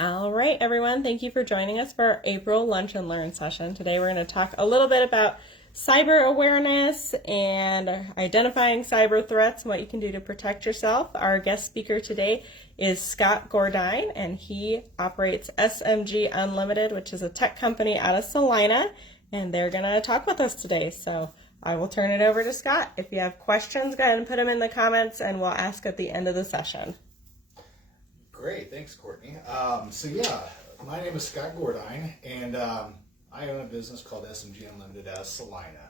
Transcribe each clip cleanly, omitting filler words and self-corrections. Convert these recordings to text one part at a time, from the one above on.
All right, everyone. Thank you for joining us for our April Lunch and Learn session. Today we're going to talk a little bit about cyber awareness and identifying cyber threats and what you can do to protect yourself. Our guest speaker today is Scott Gordine, and he operates SMG Unlimited, which is a tech company out of Salina, and they're going to talk with us today. So I will turn it over to Scott. If you have questions, go ahead and put them in the comments, and we'll ask at the end of the session. Great, thanks, Courtney. My name is Scott Gordine, and I own a business called SMG Unlimited out of Salina.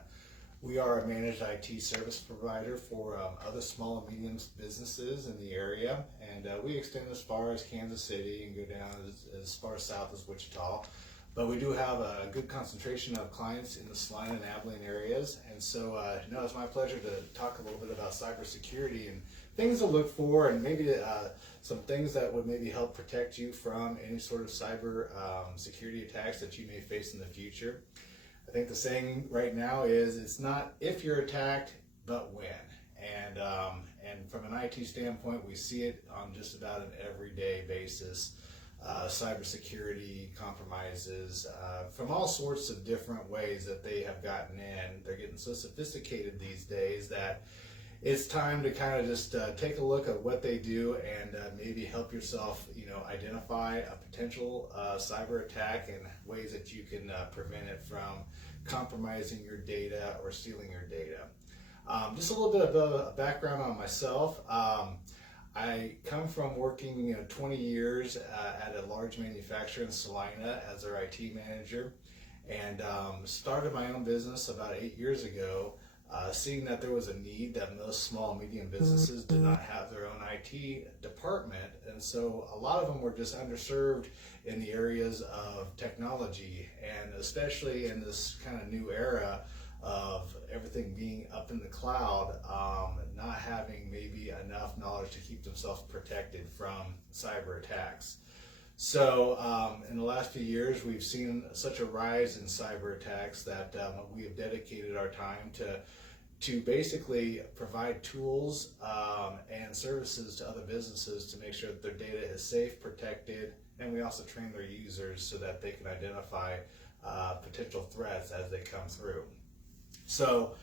We are a managed IT service provider for other small and medium businesses in the area, and we extend as far as Kansas City and go down as far south as Wichita. But we do have a good concentration of clients in the Salina and Abilene areas, and so it's my pleasure to talk a little bit about cybersecurity and things to look for, and maybe some things that would maybe help protect you from any sort of cyber security attacks that you may face in the future. I think the saying right now is it's not if you're attacked, but when. And from an IT standpoint, we see it on just about an everyday basis. Cybersecurity compromises from all sorts of different ways that they have gotten in. They're getting so sophisticated these days that it's time to kind of just take a look at what they do and maybe help yourself, identify a potential cyber attack and ways that you can prevent it from compromising your data or stealing your data. Just a little bit of a background on myself. I come from working 20 years at a large manufacturer in Salina as their IT manager, and started my own business about 8 years ago, seeing that there was a need that most small and medium businesses did not have their own IT department, and so a lot of them were just underserved in the areas of technology, and especially in this kind of new era of everything being up in the cloud, not having maybe enough knowledge to keep themselves protected from cyber attacks. So in the last few years, we've seen such a rise in cyber attacks that we have dedicated our time to basically provide tools and services to other businesses to make sure that their data is safe, protected, and we also train their users so that they can identify potential threats as they come through. So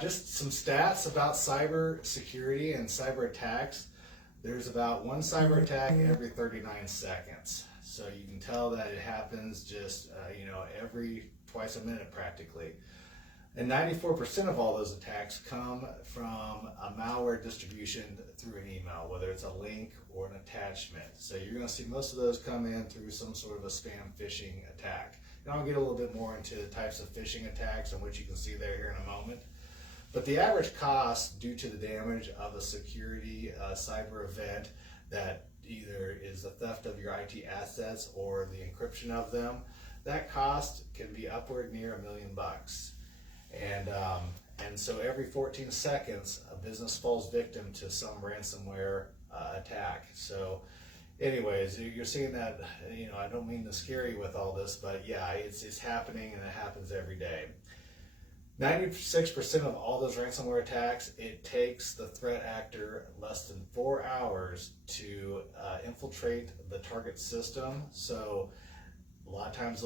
just some stats about cyber security and cyber attacks. There's about one cyber attack every 39 seconds. So you can tell that it happens just, every twice a minute practically. And 94% of all those attacks come from a malware distribution through an email, whether it's a link or an attachment. So you're going to see most of those come in through some sort of a spam phishing attack. And I'll get a little bit more into the types of phishing attacks, and which you can see there here in a moment. But the average cost due to the damage of a security cyber event that either is the theft of your IT assets or the encryption of them, that cost can be upward near $1 million. And so every 14 seconds, a business falls victim to some ransomware attack. So anyways, you're seeing that, I don't mean to scare you with all this, but yeah, it's happening, and it happens every day. 96% of all those ransomware attacks, it takes the threat actor less than 4 hours to infiltrate the target system. So a lot of times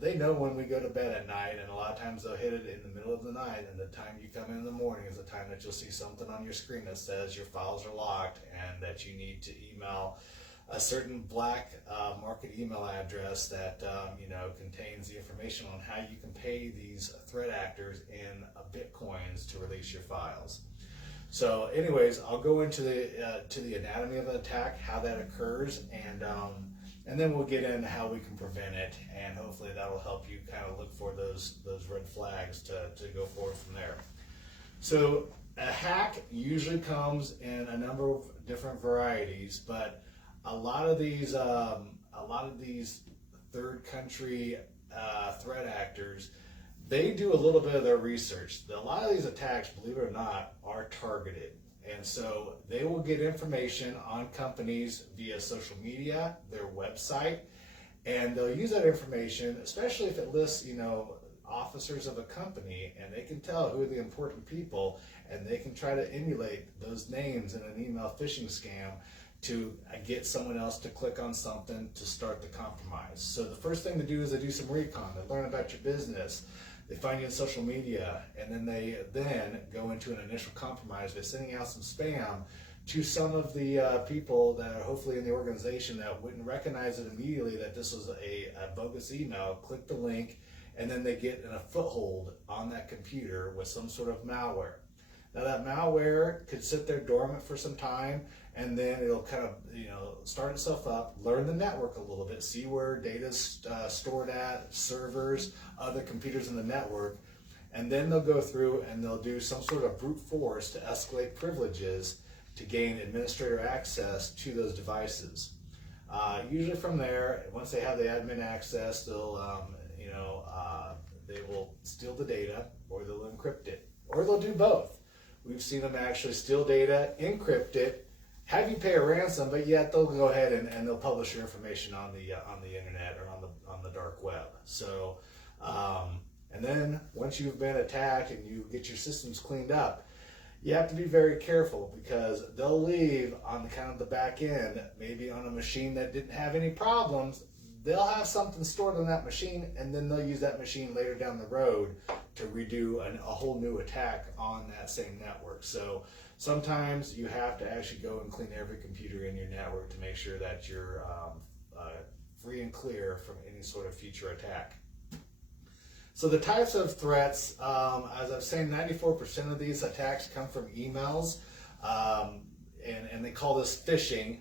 they know when we go to bed at night, and a lot of times they'll hit it in the middle of the night, and the time you come in the morning is the time that you'll see something on your screen that says your files are locked and that you need to email a certain black market email address that contains the information on how you can pay these threat actors in Bitcoins to release your files. So anyways, I'll go into the anatomy of an attack, how that occurs, and then we'll get into how we can prevent it, and hopefully that will help you kind of look for those red flags to go forward from there. So a hack usually comes in a number of different varieties, but a lot of these third country threat actors, they do a little bit of their research. A lot of these attacks, believe it or not, are targeted. And so they will get information on companies via social media, their website, and they'll use that information, especially if it lists, officers of a company, and they can tell who are the important people, and they can try to emulate those names in an email phishing scam to get someone else to click on something to start the compromise. So the first thing to do is they do some recon, they learn about your business, they find you on social media, and then they go into an initial compromise by sending out some spam to some of the people that are hopefully in the organization that wouldn't recognize it immediately that this was a bogus email, click the link, and then they get in a foothold on that computer with some sort of malware. Now that malware could sit there dormant for some time, and then it'll kind of start itself up, learn the network a little bit, see where data's stored at, servers, other computers in the network, and then they'll go through and they'll do some sort of brute force to escalate privileges to gain administrator access to those devices. Usually from there, once they have the admin access, they will steal the data, or they'll encrypt it, or they'll do both. We've seen them actually steal data, encrypt it, have you pay a ransom, but yet they'll go ahead and they'll publish your information on the internet or on the dark web. So, and then once you've been attacked and you get your systems cleaned up, you have to be very careful, because they'll leave on the kind of the back end, maybe on a machine that didn't have any problems. They'll have something stored on that machine, and then they'll use that machine later down the road to redo a whole new attack on that same network. So sometimes you have to actually go and clean every computer in your network to make sure that you're free and clear from any sort of future attack. So the types of threats, as I've said, 94% of these attacks come from emails, and they call this phishing.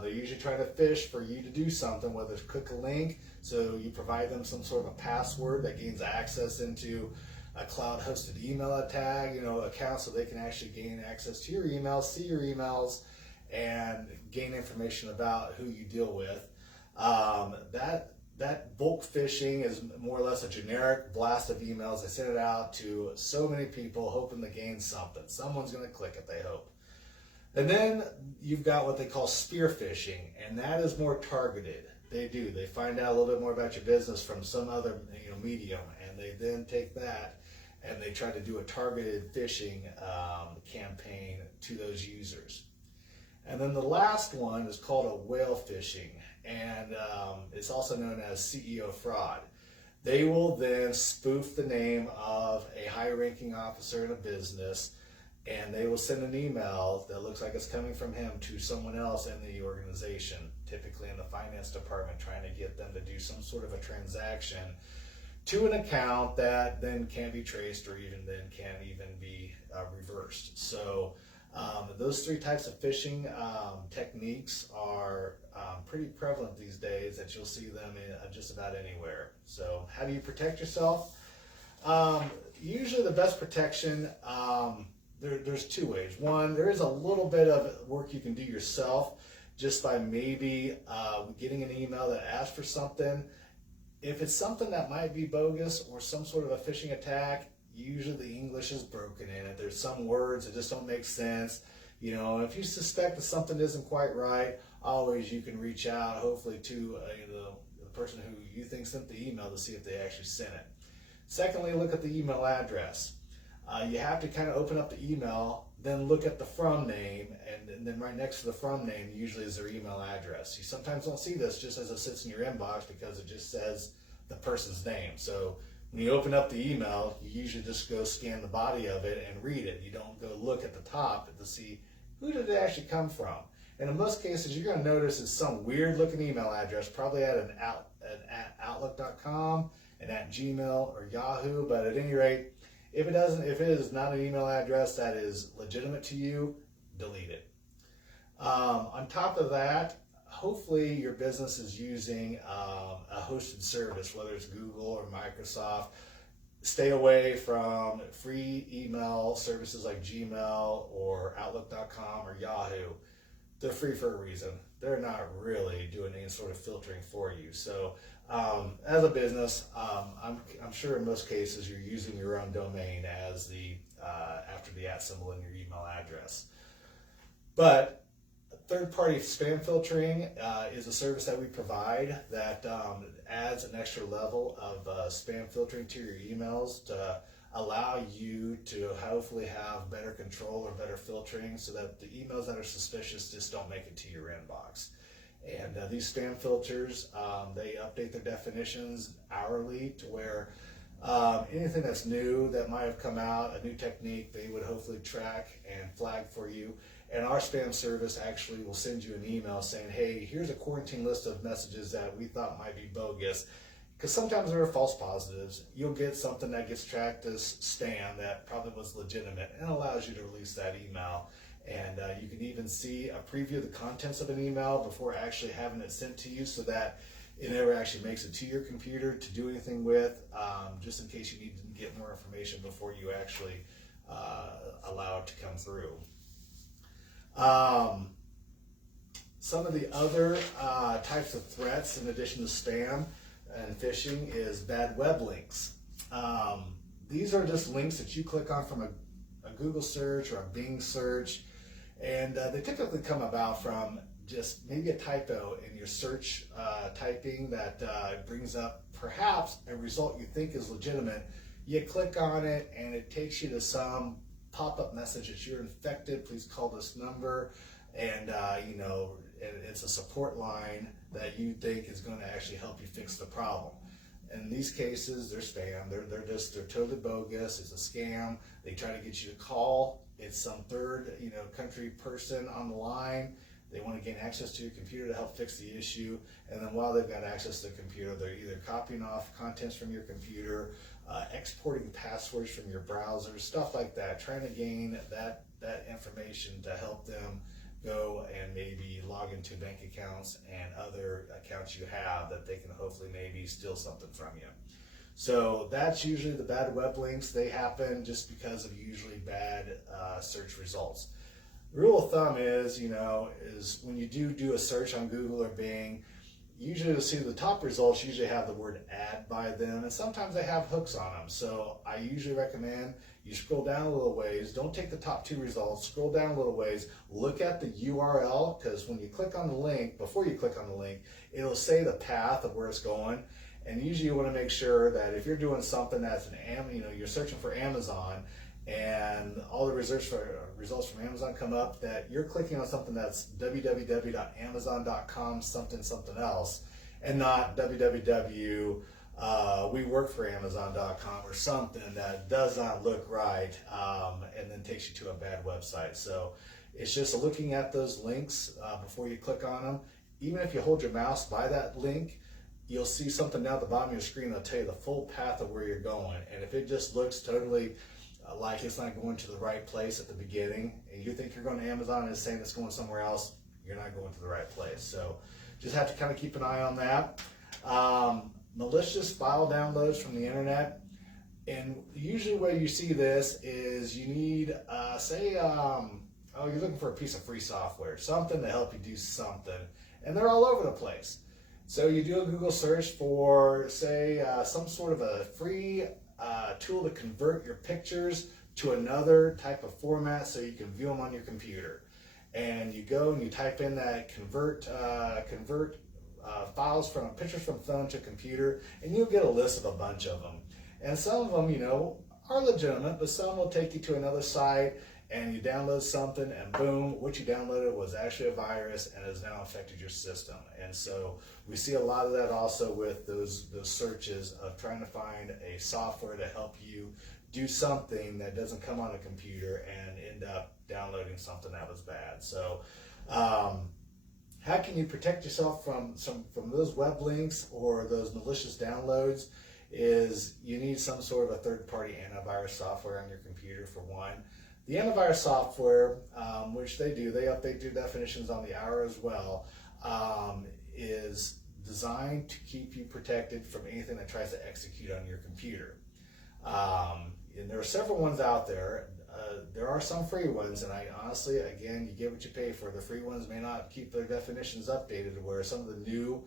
They're usually trying to phish for you to do something, whether it's click a link, so you provide them some sort of a password that gains access into a cloud-hosted email account, so they can actually gain access to your emails, see your emails, and gain information about who you deal with. That bulk phishing is more or less a generic blast of emails. They send it out to so many people hoping to gain something. Someone's going to click it, they hope. And then you've got what they call spear phishing, and that is more targeted. They find out a little bit more about your business from some other medium, and they then take that and they try to do a targeted phishing campaign to those users. And then the last one is called a whale phishing, and it's also known as CEO fraud. They will then spoof the name of a high-ranking officer in a business, and they will send an email that looks like it's coming from him to someone else in the organization, typically in the finance department, trying to get them to do some sort of a transaction to an account that then can be traced, or even then can even be reversed. So those three types of phishing techniques are pretty prevalent these days, that you'll see them in just about anywhere. So how do you protect yourself? Usually the best protection, there's two ways. One, there is a little bit of work you can do yourself, just by maybe getting an email that asks for something. If it's something that might be bogus or some sort of a phishing attack, usually the English is broken in it. There's some words that just don't make sense. If you suspect that something isn't quite right, always you can reach out, hopefully to the person who you think sent the email, to see if they actually sent it. Secondly, look at the email address. You have to kind of open up the email, then look at the from name, and then right next to the from name usually is their email address. You sometimes don't see this just as it sits in your inbox, because it just says the person's name. So when you open up the email, you usually just go scan the body of it and read it. You don't go look at the top to see who did it actually come from. And in most cases, you're going to notice it's some weird looking email address, probably at outlook.com and at Gmail or Yahoo. But at any rate, if it is not an email address that is legitimate to you, delete it. On top of that, hopefully your business is using a hosted service, whether it's Google or Microsoft. Stay away from free email services like Gmail or Outlook.com or Yahoo. They're free for a reason. They're not really doing any sort of filtering for you. So as a business, I'm sure in most cases you're using your own domain as the after the @ symbol in your email address. But third-party spam filtering is a service that we provide that adds an extra level of spam filtering to your emails to allow you to hopefully have better control or better filtering so that the emails that are suspicious just don't make it to your inbox. And these spam filters, they update their definitions hourly to where anything that's new that might have come out, a new technique, they would hopefully track and flag for you. And our spam service actually will send you an email saying, hey, here's a quarantine list of messages that we thought might be bogus. Because sometimes there are false positives. You'll get something that gets tracked as spam that probably was legitimate and allows you to release that email. And you can even see a preview of the contents of an email before actually having it sent to you so that it never actually makes it to your computer to do anything with, just in case you need to get more information before you actually allow it to come through. Some of the other types of threats in addition to spam and phishing is bad web links. These are just links that you click on from a Google search or a Bing search, and they typically come about from just maybe a typo in your search typing that brings up perhaps a result you think is legitimate. You click on it and it takes you to some pop-up message that you're infected, please call this number, and it's a support line that you think is going to actually help you fix the problem. In these cases, they're spam. They're totally bogus. It's a scam. They try to get you to call. It's some third country person on the line. They want to gain access to your computer to help fix the issue. And then while they've got access to the computer, they're either copying off contents from your computer, exporting passwords from your browser, stuff like that, trying to gain that information to help them go and maybe log into bank accounts and other accounts you have that they can hopefully maybe steal something from you. So that's usually the bad web links. They happen just because of usually bad search results. The rule of thumb is when you do a search on Google or Bing, usually you'll see the top results usually have the word ad by them, and sometimes they have hooks on them. So I usually recommend you scroll down a little ways. Don't take the top 2 results. Scroll down a little ways. Look at the URL, because when you click on the link, before you click on the link, it'll say the path of where it's going. And usually you want to make sure that if you're doing something that's you're searching for Amazon, and all the results from Amazon come up, that you're clicking on something that's www.amazon.com something else, and not www weworkforamazon.com or something that does not look right, and then takes you to a bad website. So it's just looking at those links before you click on them. Even if you hold your mouse by that link, you'll see something down at the bottom of your screen that'll tell you the full path of where you're going. And if it just looks totally like it's not going to the right place at the beginning, and you think you're going to Amazon and it's saying it's going somewhere else, you're not going to the right place. So just have to kind of keep an eye on that. Malicious file downloads from the internet, and usually where you see this is you need, you're looking for a piece of free software, something to help you do something, and they're all over the place. So you do a Google search for, say, some sort of a free tool to convert your pictures to another type of format so you can view them on your computer. And you go and you type in that convert files from pictures from phone to computer, and you'll get a list of a bunch of them. And some of them, are legitimate, but some will take you to another site, and you download something, and boom, what you downloaded was actually a virus and has now affected your system. And so we see a lot of that also with those searches of trying to find a software to help you do something that doesn't come on a computer and end up downloading something that was bad. So how can you protect yourself from those web links or those malicious downloads? Is you need some sort of a third-party antivirus software on your computer, for one. The antivirus software, which they update their definitions on the hour as well, is designed to keep you protected from anything that tries to execute on your computer. And there are several ones out there. There are some free ones, and I honestly, again, you get what you pay for. The free ones may not keep their definitions updated, where some of the new,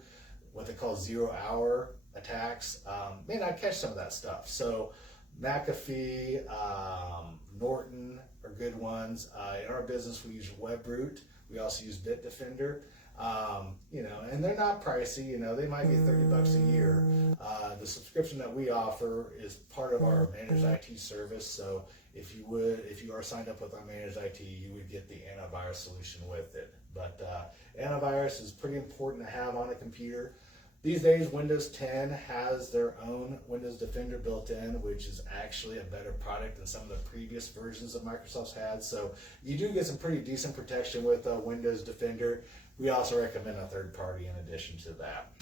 what they call 0-hour attacks, may not catch some of that stuff. So McAfee, Norton are good ones. In our business, we use WebRoot. We also use Bitdefender. And they're not pricey. They might be $30 a year. The subscription that we offer is part of our managed IT service. So if you are signed up with our managed IT, you would get the antivirus solution with it. But antivirus is pretty important to have on a computer. These days, Windows 10 has their own Windows Defender built in, which is actually a better product than some of the previous versions that Microsoft's had. So you do get some pretty decent protection with Windows Defender. We also recommend a third party in addition to that.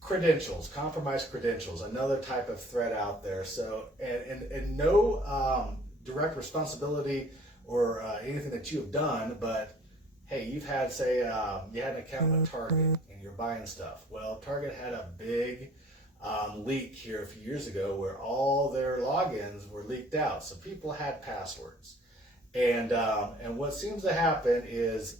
Credentials, compromised credentials, another type of threat out there. So, and no direct responsibility or anything that you have done, but hey, you've had, say, you had an account with Target and you're buying stuff. Well, Target had a big leak here a few years ago where all their logins were leaked out. So people had passwords. And what seems to happen is,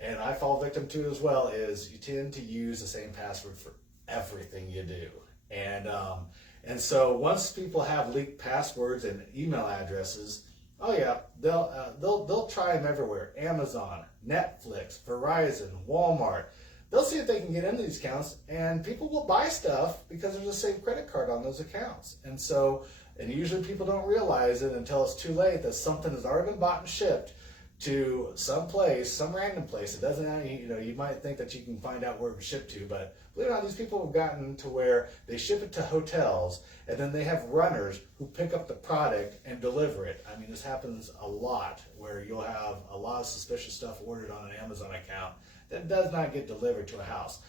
and I fall victim to it as well, is you tend to use the same password for everything you do. And so once people have leaked passwords and email addresses, oh yeah, they'll try them everywhere. Amazon, Netflix, Verizon, Walmart. They'll see if they can get into these accounts, and people will buy stuff because there's a saved credit card on those accounts. And usually people don't realize it until it's too late that something has already been bought and shipped to some place, some random place. It doesn't, you might think that you can find out where it was shipped to, but believe it or not, these people have gotten to where they ship it to hotels, and then they have runners who pick up the product and deliver it. I mean, this happens a lot, where you'll have a lot of suspicious stuff ordered on an Amazon account that does not get delivered to a house.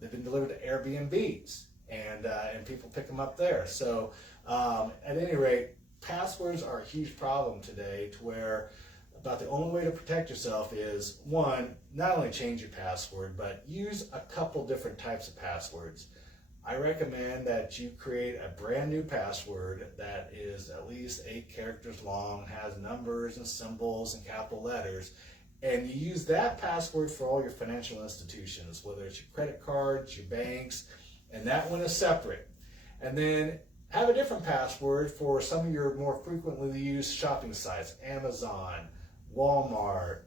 They've been delivered to Airbnbs, and people pick them up there. So at any rate, passwords are a huge problem today, to where about the only way to protect yourself is, one, not only change your password, but use a couple different types of passwords. I recommend that you create a brand new password that is at least 8 characters long, has numbers and symbols and capital letters, and you use that password for all your financial institutions, whether it's your credit cards, your banks, and that one is separate. And then have a different password for some of your more frequently used shopping sites, Amazon, Walmart,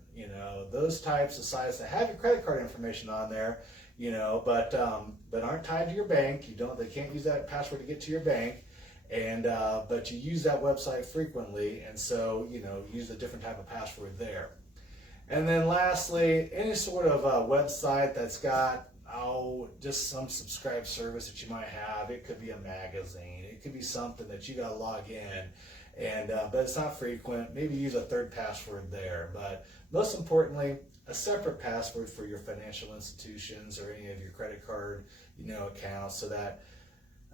those types of sites that have your credit card information on there, but aren't tied to your bank. They can't use that password to get to your bank, but you use that website frequently, and so use a different type of password there. And then lastly, any sort of website that's got just some subscribed service that you might have. It could be a magazine. It could be something that you got to log in. But it's not frequent. Maybe use a third password there. But most importantly, a separate password for your financial institutions or any of your credit card, accounts, so that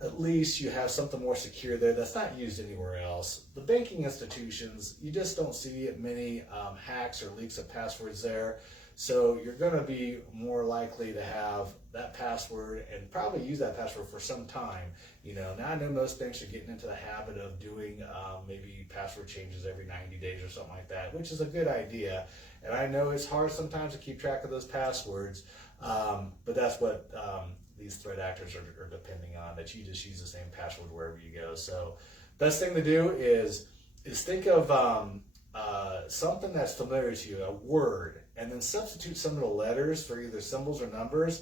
at least you have something more secure there that's not used anywhere else. The banking institutions, you just don't see many hacks or leaks of passwords there. So you're going to be more likely to have that password and probably use that password for some time. Now I know most banks are getting into the habit of doing maybe password changes every 90 days or something like that, which is a good idea. And I know it's hard sometimes to keep track of those passwords, but that's what these threat actors are depending on, that you just use the same password wherever you go. So best thing to do is think of something that's familiar to you, a word, and then substitute some of the letters for either symbols or numbers.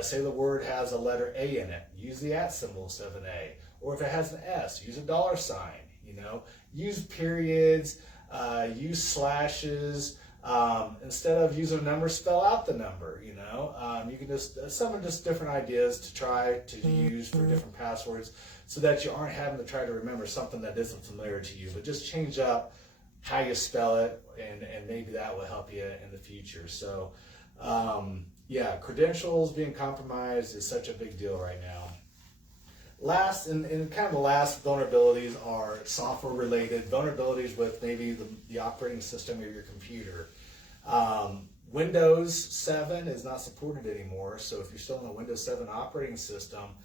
Say the word has a letter A in it, use the @ symbol instead of an A. Or if it has an S, use a $sign. Use periods, use slashes. Instead of using a number, spell out the number. You can just different ideas to try to use for different passwords, so that you aren't having to try to remember something that isn't familiar to you, but just change up how you spell it, and maybe that will help you in the future. So credentials being compromised is such a big deal right now. Last, and kind of the last vulnerabilities are software related vulnerabilities with maybe the operating system of your computer. Windows 7 is not supported anymore, so if you're still in a Windows 7 operating system,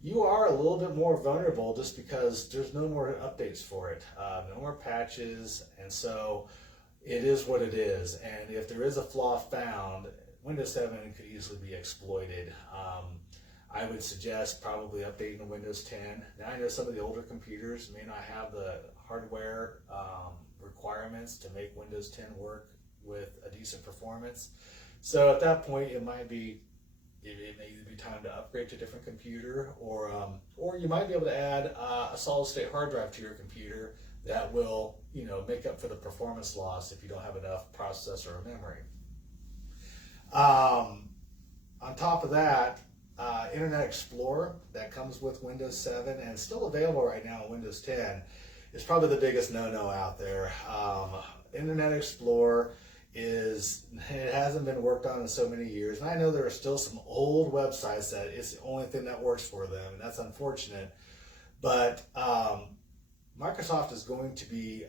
you are a little bit more vulnerable, just because there's no more updates for it, no more patches, and so it is what it is. And if there is a flaw found, Windows 7 could easily be exploited. I would suggest probably updating to Windows 10. Now, I know some of the older computers may not have the hardware requirements to make Windows 10 work with a decent performance. So at that point, it may either be time to upgrade to a different computer, or you might be able to add a solid-state hard drive to your computer that will, make up for the performance loss if you don't have enough processor or memory. On top of that, Internet Explorer that comes with Windows 7 and still available right now in Windows 10 is probably the biggest no-no out there. Internet Explorer it hasn't been worked on in so many years, and I know there are still some old websites that it's the only thing that works for them, and that's unfortunate. But Microsoft is going to be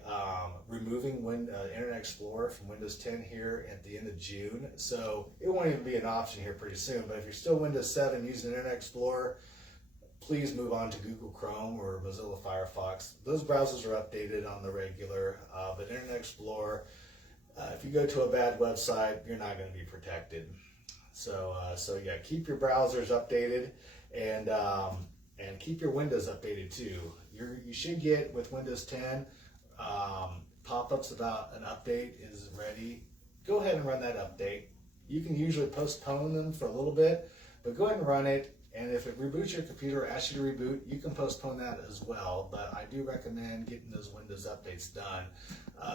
removing Internet Explorer from Windows 10 here at the end of June, so it won't even be an option here pretty soon. But if you're still Windows 7 using Internet Explorer, please move on to Google Chrome or Mozilla Firefox. Those browsers are updated on the regular, but Internet Explorer, if you go to a bad website, you're not going to be protected. So yeah, keep your browsers updated, and keep your Windows updated too. You should get, with Windows 10, pop-ups about an update is ready. Go ahead and run that update. You can usually postpone them for a little bit, but go ahead and run it. And if it reboots your computer or asks you to reboot, you can postpone that as well. But I do recommend getting those Windows updates done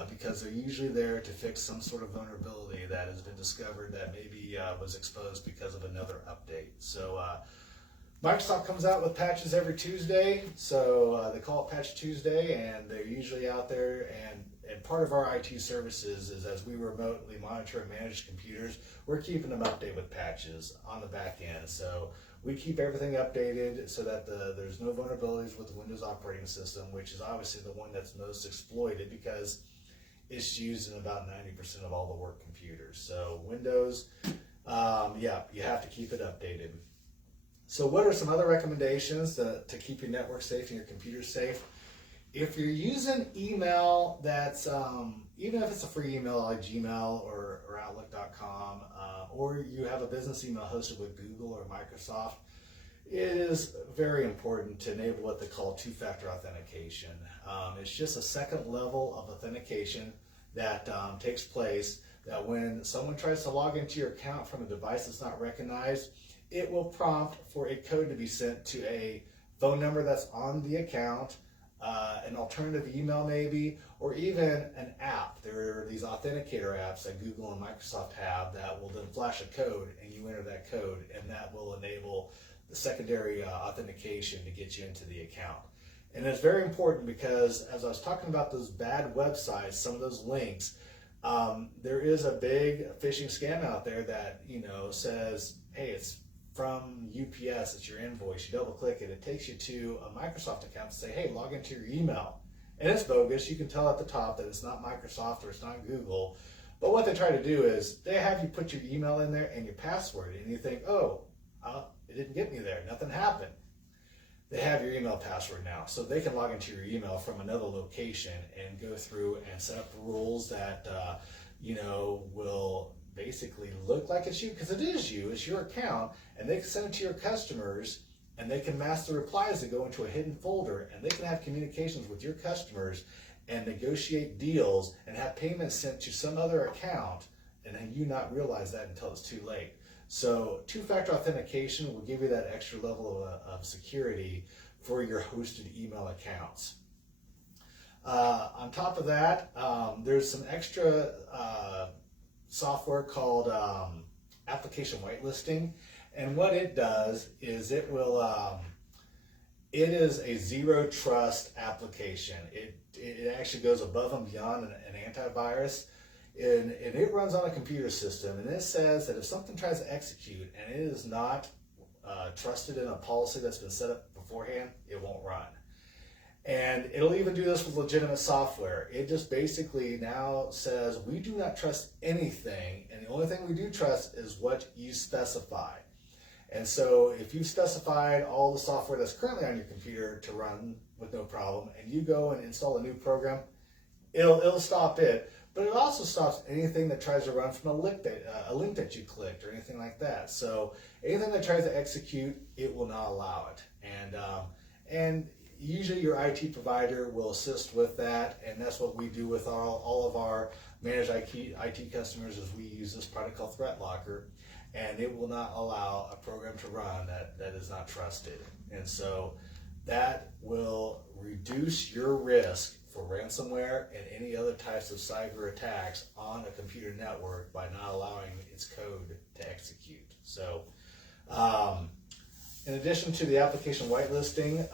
because they're usually there to fix some sort of vulnerability that has been discovered that maybe was exposed because of another update. So Microsoft comes out with patches every Tuesday, so they call it Patch Tuesday, and they're usually out there. And part of our IT services is, as we remotely monitor and manage computers, we're keeping them updated with patches on the back end. So we keep everything updated so that there's no vulnerabilities with the Windows operating system, which is obviously the one that's most exploited because it's used in about 90% of all the work computers. So Windows, you have to keep it updated. So what are some other recommendations to keep your network safe and your computer safe? If you're using email that's, even if it's a free email like Gmail or Outlook.com, or you have a business email hosted with Google or Microsoft, it is very important to enable what they call two-factor authentication. It's just a second level of authentication that takes place that when someone tries to log into your account from a device that's not recognized, it will prompt for a code to be sent to a phone number that's on the account, an alternative email maybe, or even an app. There are these authenticator apps that Google and Microsoft have that will then flash a code, and you enter that code, and that will enable the secondary authentication to get you into the account. And it's very important because, as I was talking about those bad websites, some of those links, there is a big phishing scam out there that says, hey, it's from UPS, it's your invoice. You double click it, it takes you to a Microsoft account to say, hey, log into your email. And it's bogus. You can tell at the top that it's not Microsoft or it's not Google. But what they try to do is they have you put your email in there and your password, and you think, it didn't get me there, nothing happened. They have your email password now, so they can log into your email from another location and go through and set up rules that will basically look like it's you, because it is you, it's your account, and they can send it to your customers, and they can mask the replies that go into a hidden folder, and they can have communications with your customers and negotiate deals and have payments sent to some other account, and then you not realize that until it's too late. So two-factor authentication will give you that extra level of security for your hosted email accounts. On top of that, there's some extra software called application whitelisting, and what it does is it is a zero trust application. It actually goes above and beyond an antivirus, and it runs on a computer system, and it says that if something tries to execute and it is not trusted in a policy that's been set up beforehand, it won't run. And it'll even do this with legitimate software. It just basically now says, we do not trust anything, and the only thing we do trust is what you specify. And so if you've specified all the software that's currently on your computer to run with no problem, and you go and install a new program, it'll stop it, but it also stops anything that tries to run from a link that you clicked or anything like that. So anything that tries to execute, it will not allow it. And usually your IT provider will assist with that, and that's what we do with all of our managed IT customers. Is we use this product called Threat Locker, and it will not allow a program to run that is not trusted. And so that will reduce your risk for ransomware and any other types of cyber attacks on a computer network by not allowing its code to execute. So in addition to the application whitelisting,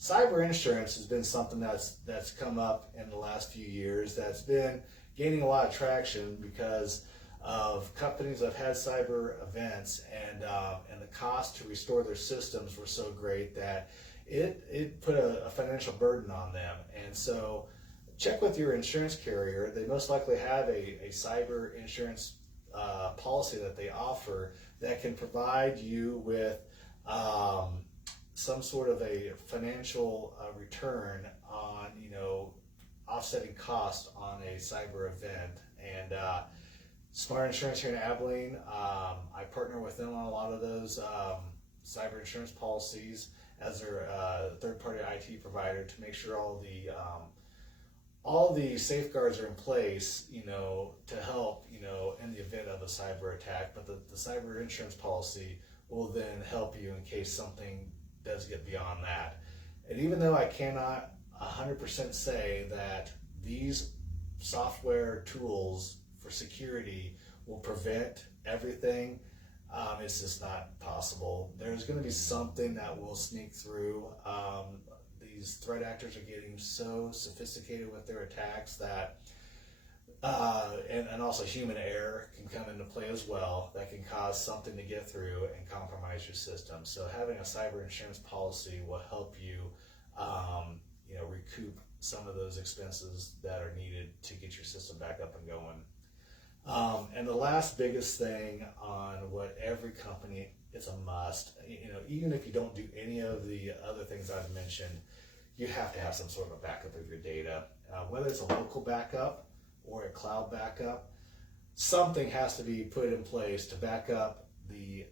cyber insurance has been something that's come up in the last few years that's been gaining a lot of traction because of companies that have had cyber events, and the cost to restore their systems were so great that it put a financial burden on them. And so check with your insurance carrier. They most likely have a cyber insurance policy that they offer that can provide you with some sort of a financial return on, offsetting costs on a cyber event. And Smart Insurance here in Abilene, I partner with them on a lot of those cyber insurance policies as their third-party IT provider to make sure all the safeguards are in place, to help, in the event of a cyber attack. But the cyber insurance policy will then help you in case something does get beyond that. And even though I cannot 100% say that these software tools for security will prevent everything, it's just not possible. There's going to be something that will sneak through. These threat actors are getting so sophisticated with their attacks that and also human error can come into play as well, that can cause something to get through and compromise your system. So having a cyber insurance policy will help you recoup some of those expenses that are needed to get your system back up and going. And the last biggest thing on what every company, it's a must, even if you don't do any of the other things I've mentioned, you have to have some sort of a backup of your data, whether it's a local backup or a cloud backup. Something has to be put in place to back up the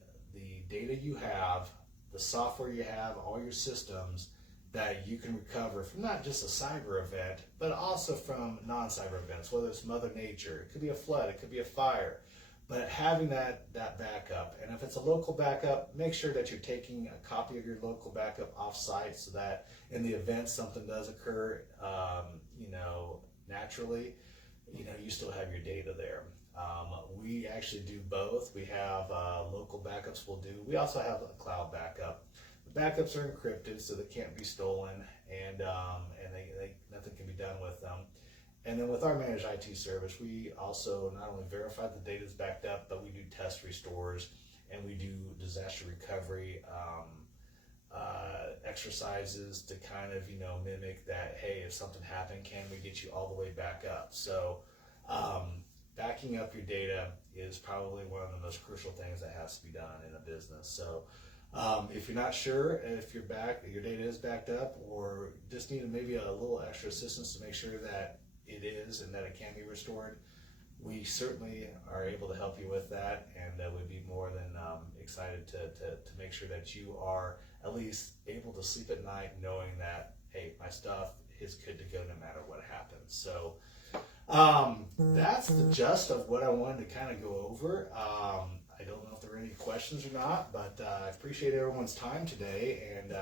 data you have, the software you have, all your systems, that you can recover from not just a cyber event, but also from non-cyber events, whether it's Mother Nature, it could be a flood, it could be a fire. But having that backup, and if it's a local backup, make sure that you're taking a copy of your local backup off-site so that in the event something does occur, naturally, you still have your data there. We actually do both. We have local backups we'll do. We also have a cloud backup. The backups are encrypted so they can't be stolen, and they nothing can be done with them. And then with our managed IT service, we also not only verify the data is backed up, but we do test restores, and we do disaster recovery exercises to kind of mimic that. Hey, if something happened, can we get you all the way back up? So backing up your data is probably one of the most crucial things that has to be done in a business. So if you're not sure if your data is backed up, or just need maybe a little extra assistance to make sure that it is and that it can be restored, we certainly are able to help you with that, and we'd be more than excited to make sure that you are at least able to sleep at night knowing that, hey, my stuff is good to go no matter what happens. So that's the gist of what I wanted to kind of go over. I don't know if there are any questions or not, but I appreciate everyone's time today. And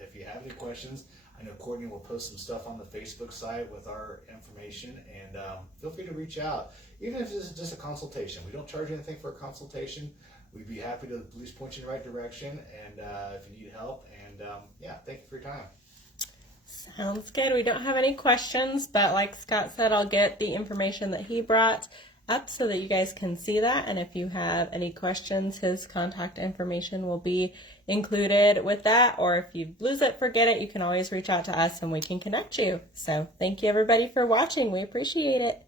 if you have any questions, I know Courtney will post some stuff on the Facebook site with our information, and feel free to reach out, even if this is just a consultation. We don't charge anything for a consultation. We'd be happy to at least point you in the right direction, and if you need help. And thank you for your time. Sounds good. We don't have any questions, but like Scott said, I'll get the information that he brought up so that you guys can see that. And if you have any questions, his contact information will be included with that. Or if you lose it, forget it, you can always reach out to us and we can connect you. So thank you everybody for watching. We appreciate it.